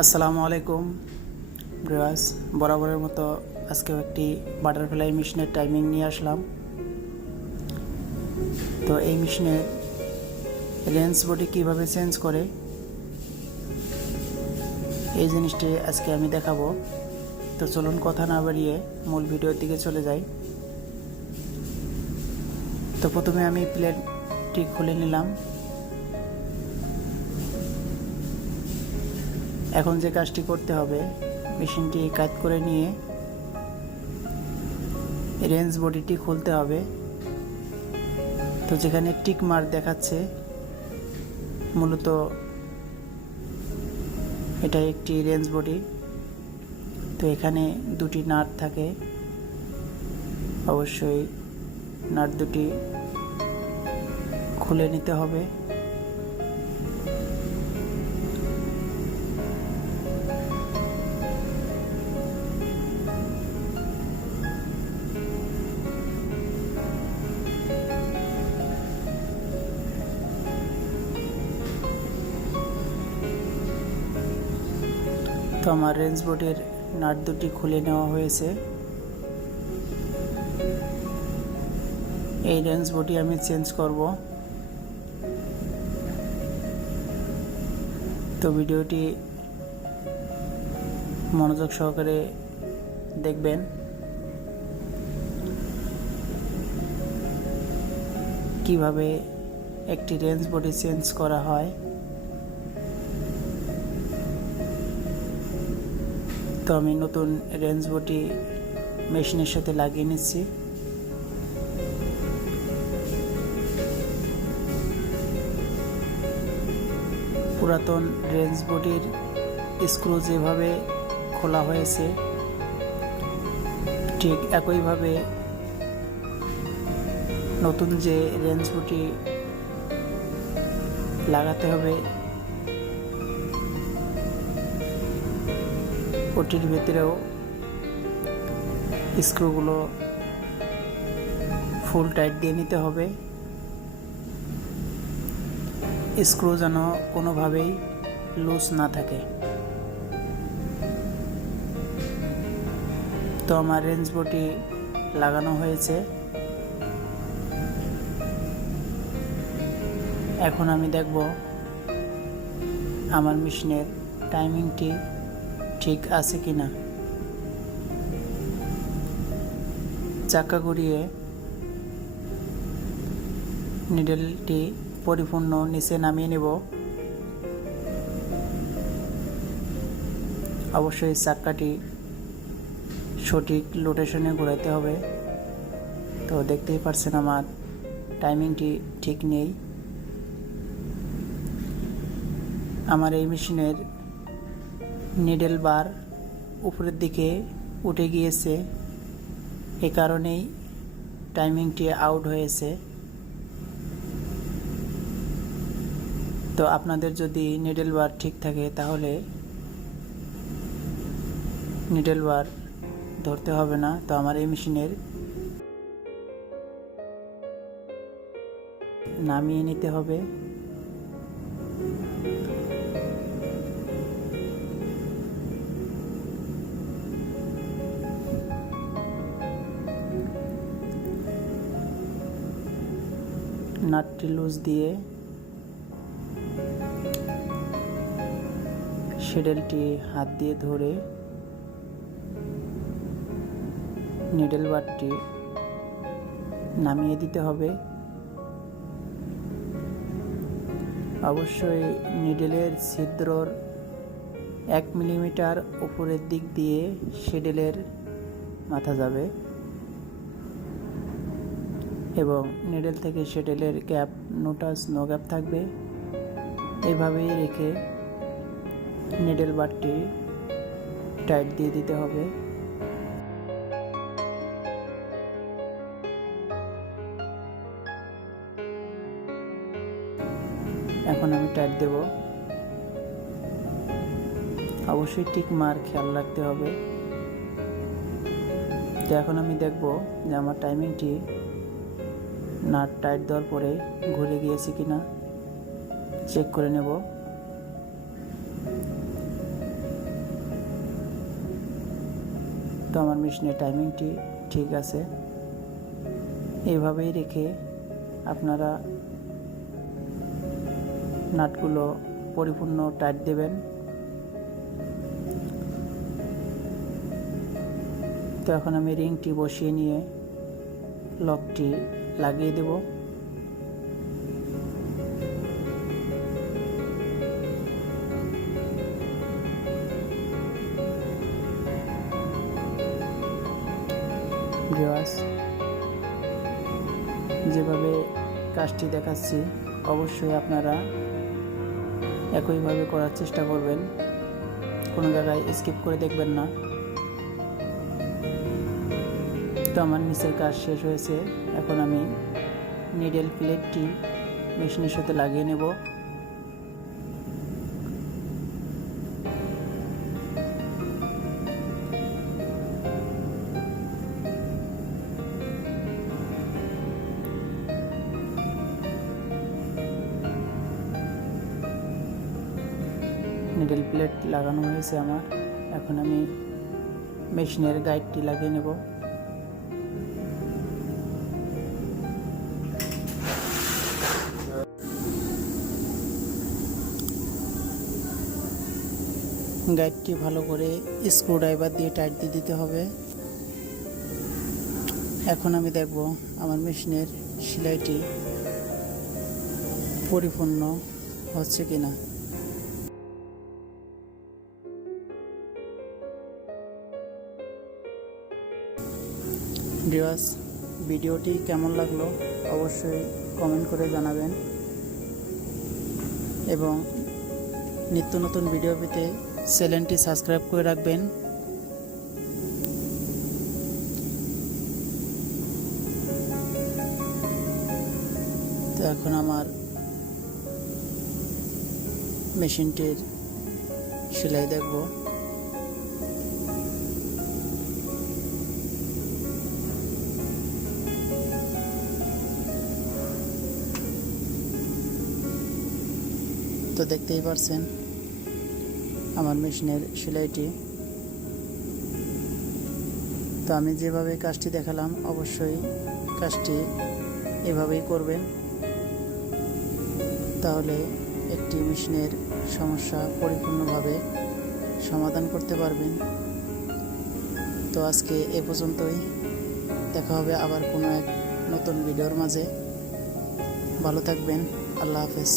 আসসালামু আলাইকুম ভিউয়ার্স, বরাবরের মতো আজকেও একটি বাটারফ্লাই মেশিনের টাইমিং নিয়ে আসলাম। তো এই মেশিনের রেঞ্জ বডি কীভাবে চেঞ্জ করে এই জিনিসটি আজকে আমি দেখাবো। তো চলুন কথা না বাড়িয়ে মূল ভিডিওর দিকে চলে যাই। তো প্রথমে আমি প্লেটটি খুলে নিলাম। এখন যে কাজটি করতে হবে, মেশিনটি কাট করে নিয়ে রেঞ্জ বডিটি খুলতে হবে। তো যেখানে টিক মার্ক দেখাচ্ছে, মূলত এটা একটি রেঞ্জ বডি। তো এখানে দুটি নাট থাকে, অবশ্যই নাট দুটি খুলে নিতে হবে। তো আমার রেঞ্জ বডির নাট দুটি খুলে নেওয়া হয়েছে। এই রেঞ্জ বডি আমি চেঞ্জ করব। তো ভিডিওটি মনোযোগ সহকারে দেখবেন। কিভাবে একটি রেঞ্জ বডি চেঞ্জ করা হয়। তো আমি নতুন রেঞ্জ বডি মেশিনের সাথে লাগিয়ে নিচ্ছি। পুরাতন রেঞ্জ বডির স্ক্রু যেভাবে খোলা হয়েছে, ঠিক একইভাবে নতুন যে রেঞ্জ বডি লাগাতে হবে, ওটির ভিতরেও স্ক্রুগুলো ফুল টাইট দিয়ে নিতে হবে। স্ক্রু যেন কোনোভাবেই লুজ না থাকে। তো আমার রেঞ্জ বডি লাগানো হয়েছে। এখন আমি দেখব আমার মেশিনের টাইমিংটি ঠিক আছে কিনা। চাকা ঘুরিয়ে নিডেলটি পরিপূর্ণ নিচে নামিয়ে নেব। অবশ্যই চাকাটি সঠিক লোটেশনে ঘোরাতে হবে। তো দেখতেই পারছেন আমার টাইমিংটি ঠিক নেই। আমার এই মেশিনের নিডেল বার উপরের দিকে উঠে গিয়েছে, এ কারণেই টাইমিংটি আউট হয়েছে। তো আপনাদের যদি নিডেল বার ঠিক থাকে তাহলে নিডেল বার ধরতে হবে না। তো আমার এই মেশিনের নামিয়ে নিতে হবে। নাটটি লুজ দিয়ে শ্যাডেলটি হাত দিয়ে ধরে নিডেল বারটি নামিয়ে দিতে হবে। অবশ্যই নিডেলের ছিদ্রর 1 মিলিমিটার উপরের দিক দিয়ে শ্যাডেলের মাথা যাবে এবং নিডেল থেকে শ্যাডেলের গ্যাপ নো গ্যাপ থাকবে। এভাবেই রেখে নিডেল বারটি টাইট দিয়ে দিতে হবে। এখন আমি টাইট দেব। অবশ্যই টিক মার খেয়াল রাখতে হবে। তো এখন আমি দেখব যে আমার টাইমিংটি নাট টাইট দেওয়ার পরে ঘুরে গিয়েছে কিনা চেক করে নেব। তো আমার মেশিনের টাইমিংটি ঠিক আছে। এইভাবেই রেখে আপনারা নাটগুলো পরিপূর্ণ টাইট দেবেন। তো এখন আমি রিংটি বসিয়ে নিয়ে লকটি লাগিয়ে দেব। ভিউয়ার্স, যেভাবে কাজটি দেখাচ্ছি অবশ্যই আপনারা একইভাবে করার চেষ্টা করবেন, কোনো জায়গায় স্কিপ করে দেখবেন না। তো আমার নিচের কাজ শেষ হয়েছে, এখন আমি নিডেল প্লেটটি মেশিনের সাথে লাগিয়ে নেব। নিডেল প্লেট লাগানো হয়েছে আমার, এখন আমি মেশিনের গাইডটি লাগিয়ে নেব। গাইডটি ভালো করে স্ক্রুড্রাইভার দিয়ে টাইট দিয়ে দিতে হবে। এখন আমি দেখব আমার মেশিনের সেলাইটি পরিপূর্ণ হচ্ছে কিনা। ভিউয়ার্স, ভিডিওটি কেমন লাগলো অবশ্যই কমেন্ট করে জানাবেন এবং নিত্য নতুন ভিডিও পেতে চ্যানেলটি সাবস্ক্রাইব করে রাখবেন। তো এখন আমার মেশিনটির সেলাই দেখব। তো দেখতেই পারছেন আমার মেশিনের সেলাইটি। তো আমি যেভাবে কাজটি দেখালাম অবশ্যই কাজটি এভাবেই করবেন, তাহলে একটি মেশিনের সমস্যা পরিপূর্ণভাবে সমাধান করতে পারবেন। তো আজকে এ পর্যন্তই, দেখা হবে আবার কোনো এক নতুন ভিডিওর মাঝে। ভালো থাকবেন, আল্লাহ হাফেজ।